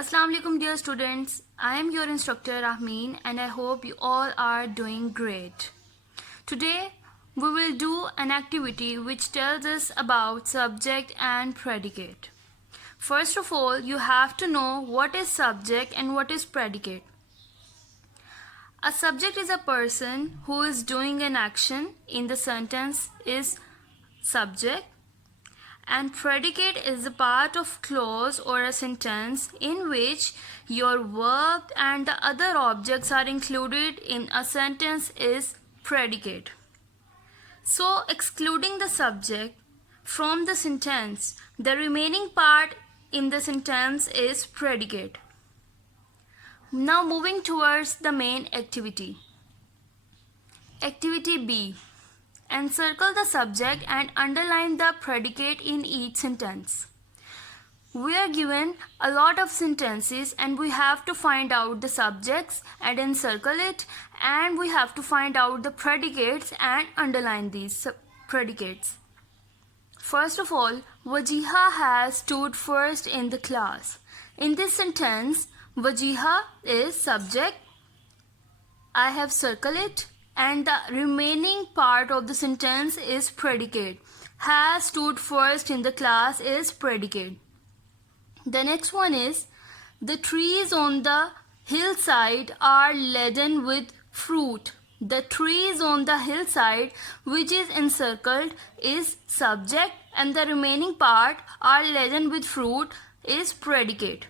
Assalamu alaikum dear students. I am your instructor Rahmeen and I hope you all are doing great. Today we will do an activity which tells us about subject and predicate. First of all, you have to know what is subject and what is predicate. A subject is a person who is doing an action in the sentence is subject, and predicate is a part of clause or a sentence in which your verb and the other objects are included in a sentence is predicate. So excluding the subject from the sentence, the remaining part in the sentence is predicate. Now moving towards the main activity. Activity B. Encircle the subject and underline the predicate in each sentence. We are given a lot of sentences and we have to find out the subjects and encircle it, and we have to find out the predicates and underline these predicates. First of all, Wajiha has stood first in the class. In this sentence, Wajiha is subject. I have circled it, and the remaining part of the sentence is predicate. Has stood first in the class is predicate. The next one is the trees on the hillside are laden with fruit. The trees on the hillside, which is encircled, is subject, and the remaining part are laden with fruit is predicate.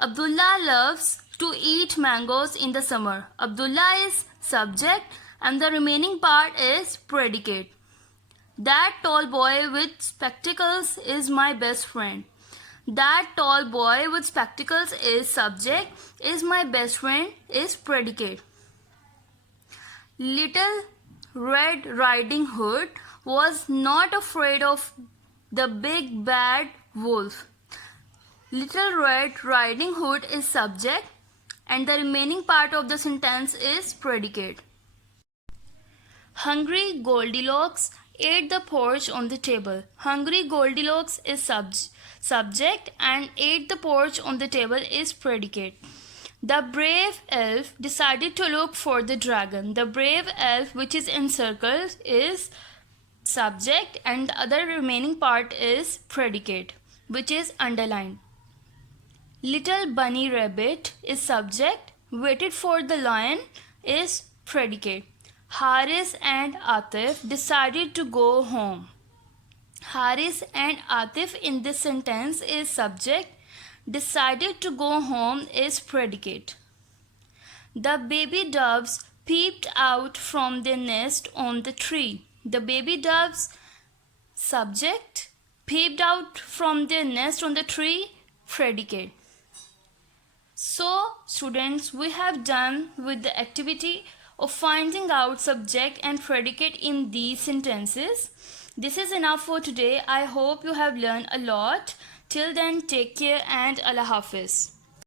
Abdullah loves to eat mangoes in the summer. Abdullah is subject and the remaining part is predicate. That tall boy with spectacles is my best friend. That tall boy with spectacles is subject, is my best friend is predicate. Little Red Riding Hood was not afraid of the big bad wolf. Little Red Riding Hood is subject and the remaining part of the sentence is predicate. Hungry Goldilocks ate the porridge on the table. Hungry Goldilocks is subject and ate the porridge on the table is predicate. The brave elf decided to look for the dragon. The brave elf, which is encircled, is subject and the other remaining part is predicate, which is underlined. Little Bunny Rabbit is subject, waited for the lion is predicate. Haris and Atif decided to go home. Haris and Atif in this sentence is subject, decided to go home is predicate. The baby doves peeped out from their nest on the tree. The baby doves, subject, peeped out from their nest on the tree, predicate. So students, we have done with the activity of finding out subject and predicate in these sentences. This is enough for today. I hope you have learned a lot. Till then, take care and Allah Hafiz.